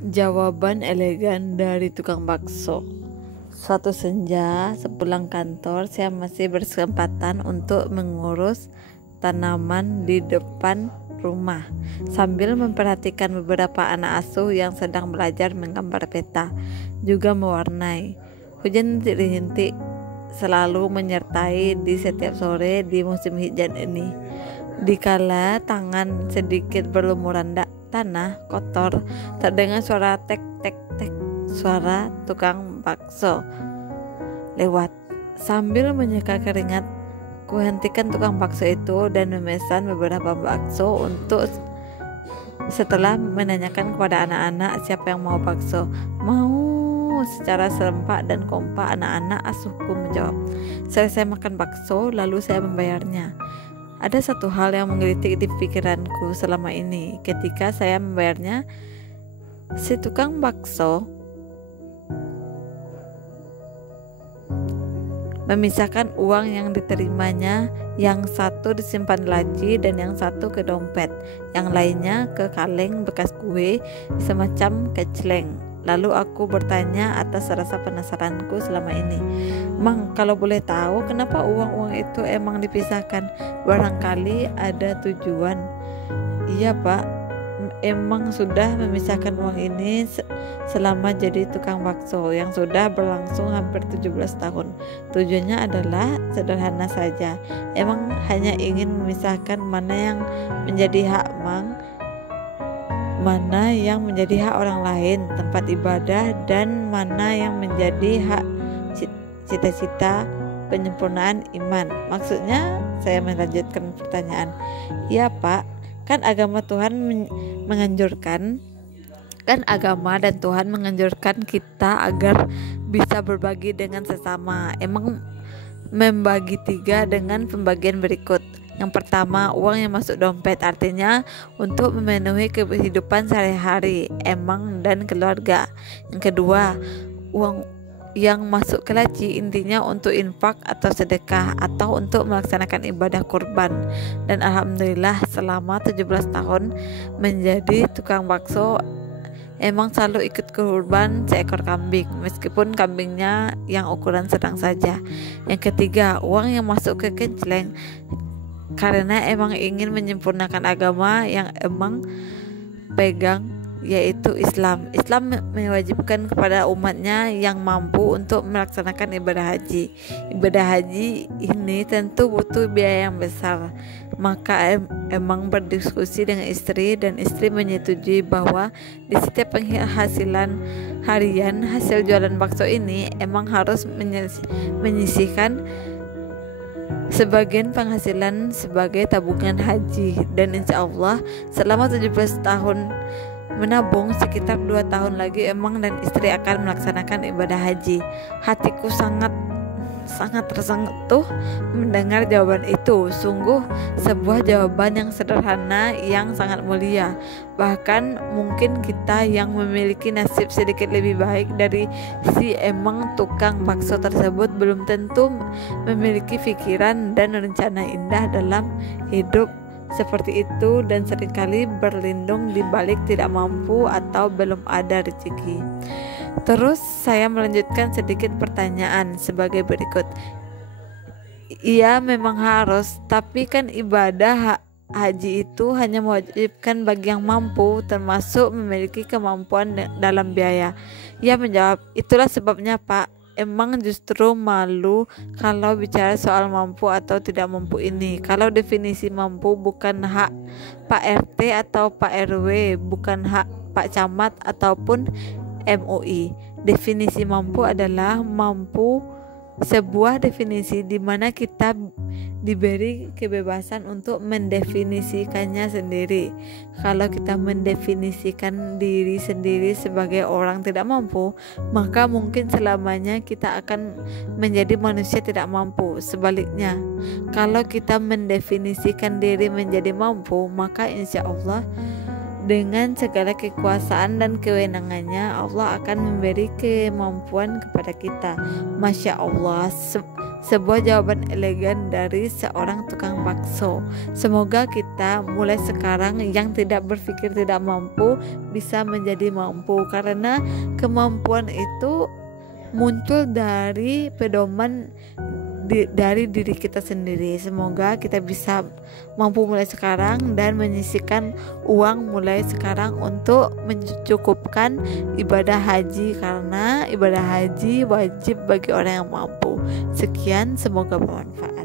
Jawaban elegan dari tukang bakso. Suatu senja, sepulang kantor, saya masih berkesempatan untuk mengurus tanaman di depan rumah sambil memperhatikan beberapa anak asuh yang sedang belajar menggambar peta, juga mewarnai. Hujan rintik selalu menyertai di setiap sore di musim hujan ini. Dikala tangan sedikit berlumuran tanah kotor, terdengar suara tek tek tek, suara tukang bakso lewat. Sambil menyeka keringat, kuhentikan tukang bakso itu dan memesan beberapa bakso untuk setelah menanyakan kepada anak-anak siapa yang mau bakso. Mau. Secara serempak dan kompak anak-anak asuhku menjawab. Selesai makan bakso, lalu saya membayarnya. Ada satu hal yang menggelitik di pikiranku selama ini. Ketika saya membayarnya, si tukang bakso memisahkan uang yang diterimanya, yang satu disimpan laci dan yang satu ke dompet, yang lainnya ke kaleng bekas kue semacam kecleng. Lalu aku bertanya atas rasa penasaranku selama ini, "Mang, kalau boleh tahu kenapa uang-uang itu emang dipisahkan? Barangkali ada tujuan." "Iya Pak, emang sudah memisahkan uang ini selama jadi tukang bakso yang sudah berlangsung hampir 17 tahun. Tujuannya adalah sederhana saja. Emang hanya ingin memisahkan mana yang menjadi hak Mang, mana yang menjadi hak orang lain, tempat ibadah, dan mana yang menjadi hak cita-cita penyempurnaan iman." Maksudnya, saya melanjutkan pertanyaan. "Ya Pak, kan agama dan Tuhan menganjurkan kita agar bisa berbagi dengan sesama. Emang membagi tiga dengan pembagian berikut. Yang pertama, uang yang masuk dompet, artinya untuk memenuhi kehidupan sehari-hari Emang dan keluarga. Yang kedua, uang yang masuk ke laci, intinya untuk infak atau sedekah atau untuk melaksanakan ibadah kurban. Dan alhamdulillah selama 17 tahun menjadi tukang bakso, emang selalu ikut kurban seekor kambing, meskipun kambingnya yang ukuran sedang saja. Yang ketiga, uang yang masuk ke kecleng, karena emang ingin menyempurnakan agama yang emang pegang, yaitu Islam. Islam mewajibkan kepada umatnya yang mampu untuk melaksanakan ibadah haji. Ibadah haji ini tentu butuh biaya yang besar. Maka emang berdiskusi dengan istri, dan istri menyetujui bahwa di setiap penghasilan harian hasil jualan bakso ini emang harus menyisihkan sebagian penghasilan sebagai tabungan haji. Dan insya Allah selama 17 tahun menabung, sekitar 2 tahun lagi emang dan istri akan melaksanakan ibadah haji. Hatiku sangat tersentuh mendengar jawaban itu. Sungguh sebuah jawaban yang sederhana yang sangat mulia. Bahkan mungkin kita yang memiliki nasib sedikit lebih baik dari si emang tukang bakso tersebut belum tentu memiliki pikiran dan rencana indah dalam hidup seperti itu, dan seringkali berlindung di balik tidak mampu atau belum ada rezeki. Terus saya melanjutkan sedikit pertanyaan sebagai berikut. Iya memang harus, tapi kan ibadah haji itu hanya mewajibkan bagi yang mampu, termasuk memiliki kemampuan dalam biaya. Ia menjawab, itulah sebabnya Pak, emang justru malu kalau bicara soal mampu atau tidak mampu ini. Kalau definisi mampu bukan hak Pak RT atau Pak RW, bukan hak Pak Camat ataupun MUI. Definisi mampu adalah mampu, sebuah definisi di mana kita diberi kebebasan untuk mendefinisikannya sendiri. Kalau kita mendefinisikan diri sendiri sebagai orang tidak mampu, maka mungkin selamanya kita akan menjadi manusia tidak mampu. Sebaliknya, kalau kita mendefinisikan diri menjadi mampu, maka insya Allah dengan segala kekuasaan dan kewenangannya Allah akan memberi kemampuan kepada kita. Masya Allah, Sebuah jawaban elegan dari seorang tukang bakso. Semoga kita mulai sekarang yang tidak berpikir tidak mampu bisa menjadi mampu, karena kemampuan itu muncul dari pedoman dari diri kita sendiri. Semoga kita bisa mampu mulai sekarang dan menyisihkan uang mulai sekarang untuk mencukupkan ibadah haji, karena ibadah haji wajib bagi orang yang mampu. Sekian, semoga bermanfaat.